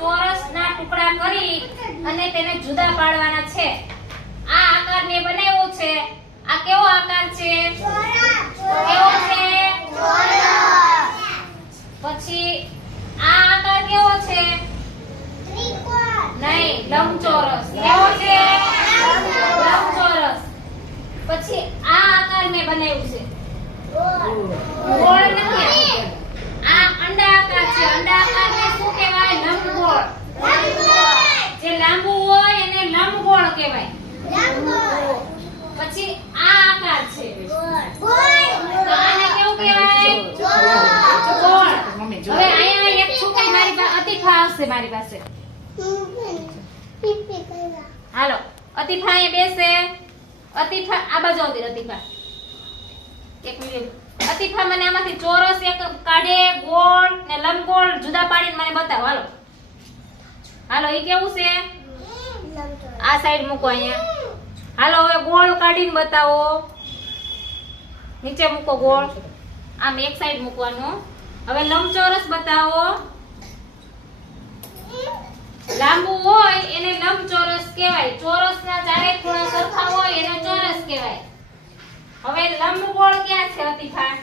ચોરસના ટુકડા કરી અને તેને જુદા પાડવાના છે. આ આકારને બનાવ્યો છે. આ કેવો આકાર છે? કેવો છે? પછી આ આકાર કેવો છે? નહીં, લંબચોરસ. કેવો છે? લંબચોરસ. પછી આ આકાર મેં બનાવ્યું છે. ગોળ નથી. આ અંડા આકાર છે. અંડા આકારને શું કહેવાય? લંબગોળ. જે લાંબુ હોય એને લંબગોળ કહેવાય. પછી આ આકાર છે. તો આને કેવું કહેવાય? ગોળ. હવે અહીંયા એક છોકરી મારી પાસે અતિથા આવશે મારી પાસે. હાલો, અતિથા અહીંયા બેસે. અતિથા આ બાજુ આવતી. અતિથા એક મિનિટ. અતિથા મને આમાંથી ચોરસ એક કાઢે, ગોળ ને લંબગોળ જુદા પાડીને મને બતાવો. હાલો હાલો, ઈ કેવું છે? આ સાઈડ મૂકો અહીંયા. હાલો, હવે ગોળ કાઢીને બતાવો. નીચે મૂકો ગોળ. આમ એક સાઈડ મૂકવાનું. હવે લંબચોરસ બતાવો. લાંબુ હોય એને લંબચોરસ કહેવાય. ચોરસના ચારે ખૂણા સરખા હોય એને ચોરસ કહેવાય. હવે લંબગોળ ક્યાં છે? અતિથા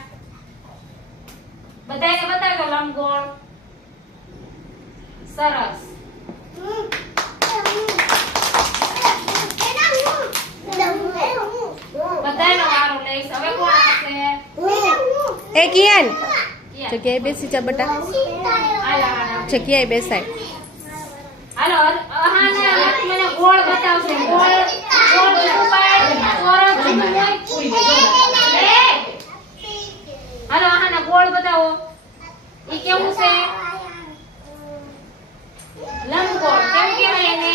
બધાને બતાવો લંબગોળ. સરસ. બધાનો વારો લઈશ. હવે કોણ આવશે? એ કિયાન જગ્યાએ બેસી જા બટા. હાલો જગ્યાએ બેસાય. હાલો, આહાને મને ગોળ બતાવશે. ગોળ ગોળ ઉપાય ચોરસ હાલો, આહાના ગોળ બતાવો. ઈ કેવું છે? લંબગોળ. કેવું કહેવાય એને?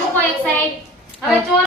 મૂકો એક સાઈડ. હવે ચોરસ